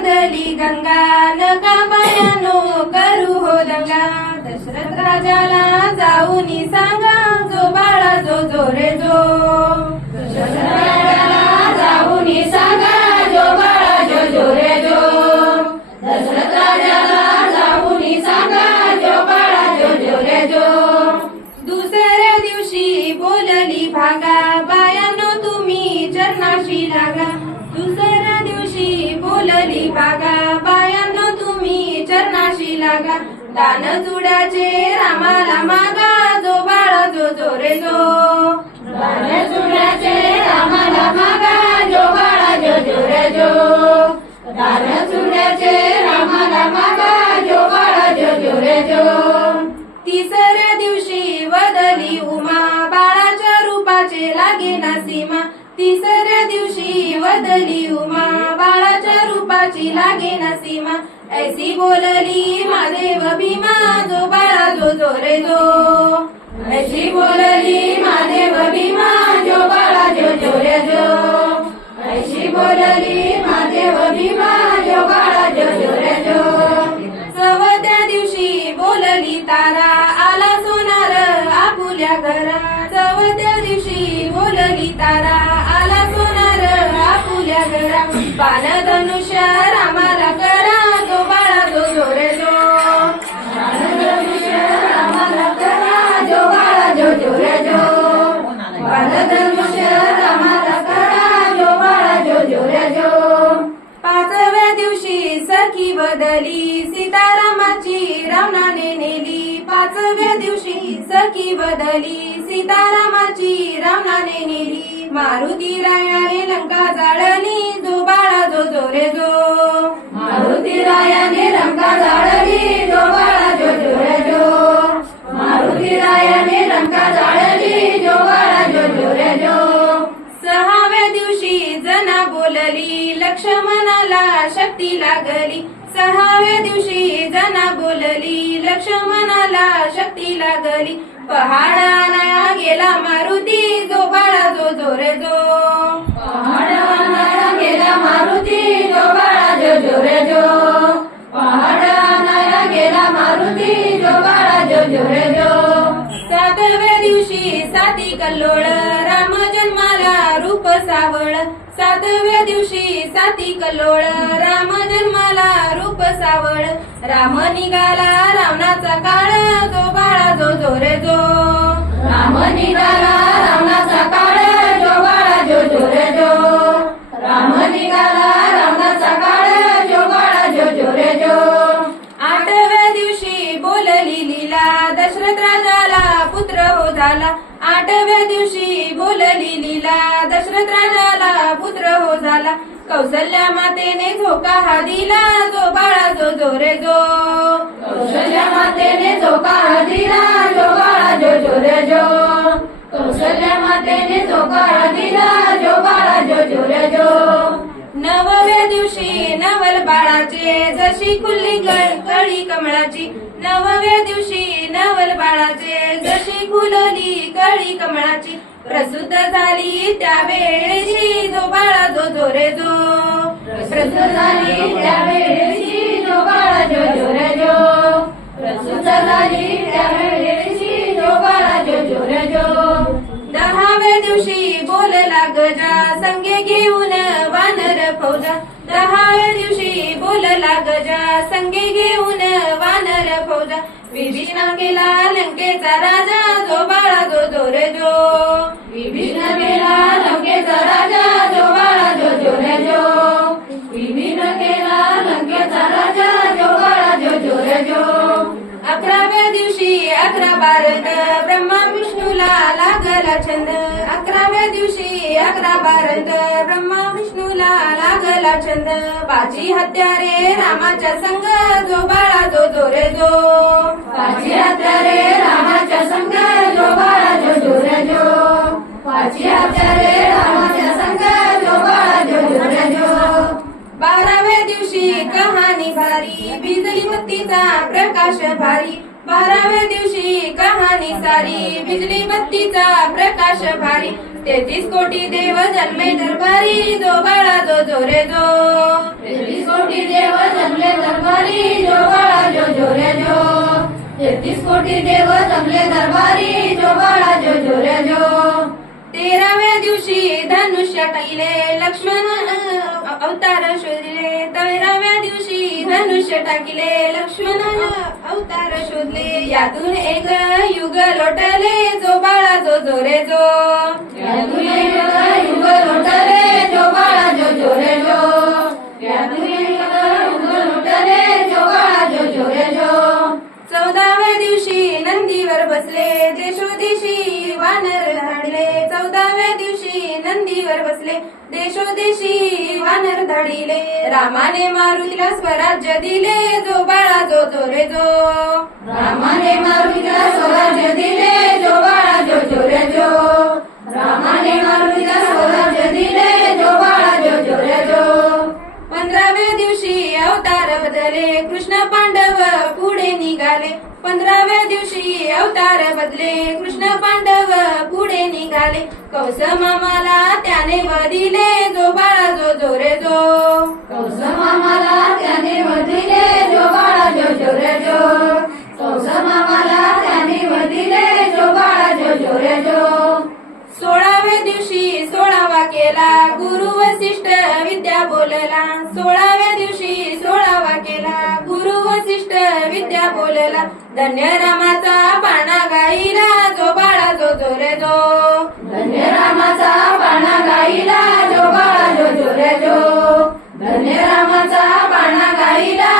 वदली गंगा नका बायानो करू हो दंगा दशरथ राजाला जाऊनी सांगा जो बाळा जो जो रे जो दशरथ राजाला जाऊनी सांगा जो बाळा जो जो रे जो दशरथ राजाला जाऊनी सांगा जो बाळा जो जो रे जो दुसऱ्या दिवशी बोलली भागा बायानो तुम्ही चरणाशी लागा दुसऱ्या दिवशी बोलली भागा बायानो तुम्ही चरणाशी लागा दान चुड्याचे रामाला मागा जो बाळा जो जो रे जो दान चुड्याचे रामाला मागा जो बाळा जो जो रे जो दान चुड्याचे रामाला मागा जो बाळा जो जो रे जो तिसऱ्या दिवशी वदली उमा बाळाच्या रूपाचे लागे ना सीमा तिसऱ्या दिवशी वदली उमा बाळाच्या रूपाची लागे ना सीमा ऐसी बोलली महादेव भीमा जो बाळा जो जो रे जो ऐसी बोलली महादेव भीमा जो बाळा जो जो रे जो ऐसी बोलली महादेव भीमा जो बाळा जो जो रे जो चौथ्या दिवशी बोलली तारा आला सोनार आपुल्या घरा चौथ्या दिवशी बोलली तारा आला सोनार आपुल्या घरा बाण धनुष्य रामाला करा जो बाळा जो जो रे जो बाण धनुष्य रामाला करा जो बाळा जो जो रे जो बाण धनुष्य रामाला करा जो बाळा जो जो रे जो पाचव्या दिवशी सखी बदली सीतारामाची रावणाने नेली पाचव्या दिवशी सखी बदली सीतारामाची रावणाने नेली मारुती रायाने लंका जाळली जो बाळा जो जो रे जो मारुती रायाने लंका जाळली जो बाळा जो जो रे जो मारुती रायाने लंका जाळली जो बाळा जो जो रे जो सहाव्या दिवशी जना बोलली लक्ष्मणाला शक्ती लागली सहाव्या दिवशी जना बोलली लक्ष्मणाला शक्ती लागली पहाडाना गेला मारुती जो बाळा जो जो रे जो पहाडाना गेला मारुती जो बाळा जो जो रे जो पहाडाना गेला मारुती जो बाळा जो जो रे जो सातव्या दिवशी साती कल्लोळ राम जन्माला रूप सावळ सातव्या दिवशी साती कल्लोळ राम जन्माला रूप सावळ राम निघाला रावणाचा काळ जो बाळा जो जो रे जो राम निघाला रावणाचा काळ जो बाळा जो जो रे जो राम निघाला रावणाचा काळ जो बाळा जो जो रे जो आठव्या दिवशी बोलली लीला दशरथ राजाला पुत्र हो झाला आठव्या दिवशी बोलली लीला दशरथ राजाला पुत्र हो झाला कौशल्या मातेने झोका हा दिला जो बाळा जो जो रे जो कौशल्या मातेने झोका हा दिला जो बाळा जो जो रे जो कौशल्या मातेने झोका हा दिला जो बाळा जो जो रे जो नवव्या दिवशी नवल बाळाचे जशी खुल्ली कळी कमळाची नवव्या दिवशी नवल बाळाचे जशी खुलली कळी कमळाची प्रसूत झाली त्यावेळेशी जो बाळा जो जो रे जो प्रसूत झाली त्यावेळेशी जो बाळा जो जो रे जो प्रसूत झाली त्यावेळेशी जो बाळा जो जो रे जो दहाव्या दिवशी बोलला गजा संगे घेऊन वानर फौजा दहाव्या दिवशी बोलला गजा संगे घेऊन वानर फौजा विभीषण गेला लंकेचा राजा जो बाळा जो जो रे जो विभीषण गेला लंकेचा राजा जो बाळा जो जो रे जो विभीषण गेला लंकेचा राजा जो बाळा जो जो रे जो अकराव्या दिवशी 11 बारत ब्रह्मा विष्णूला लागला छंद अकराव्या दिवशी 11 बारत ब्रह्मा विष्णूला लागला छंद बाजी हत्यारे रामाच्या संग जो बाळा जो जो रे जो बाजी हत्यारे रामाच्या संग जो बाळा जो जो रे जो बाजी हत्यारे रामाच्या संग जो बाळा जो जो रे जो 12व्या दिवशी कहाणी भारी बिजली बत्तीचा प्रकाश भारी 12व्या दिवशी कहाणी सारी बिजली बत्तीचा प्रकाश भारी 33 कोटी देव जन्मे दरबारी जो बाळा जो जो रे जो 33 कोटी तेवीस कोटी देव जमले दरबारी जो बाळा जो रे जो 13व्या दिवशी धनुष्य टाकले लक्ष्मण अवतार शोधले 13व्या दिवशी धनुष्य टाकले लक्ष्मण अवतार शोधले यातून एक युग लोटले जो बाळा जो रे जो यातून एक युग लोटले जो बाळा जो रे जो यातून एक युग लोटले जो बाळा जो रे जो 14व्या दिवशी नंदीवर बसले देशोदेशी वानर धाडले 14व्या दिवशी नंदीवर बसले देशोदेशी वानर धाडिले रामाने मारुतीला स्वराज्य दिले जो बाळा जो रे जो रामाने मारुतीला स्वराज्य दिले जो बाळा जो रे जो रामाने मारुतीला स्वराज्य दिले जो बाळा जो रे जो 15व्या दिवशी अवतार बदले कृष्ण पांडव पुढे निघाले 15व्या दिवशी अवतार बदले कृष्ण पांडव पुढे निघाले कौस मामाला त्याने वदिले जो बाळा जो रे जो कौस मामाला त्याने वदिले जो बाळा जो रे जो कौस मामाला त्याने वदिले जो बाळा जो रे जो 16व्या दिवशी 16वा केला गुरु वसिष्ठ विद्या बोलला 16व्या दिवशी 16वा केला गुरु वसिष्ठ विद्या बोलला धन्य रामाचा पाळणा गाईला जो बाळा जो रे जो धन्य रामाचा पाळणा गाईला जो बाळा जो रे जो धन्य रामाचा पाळणा गाईला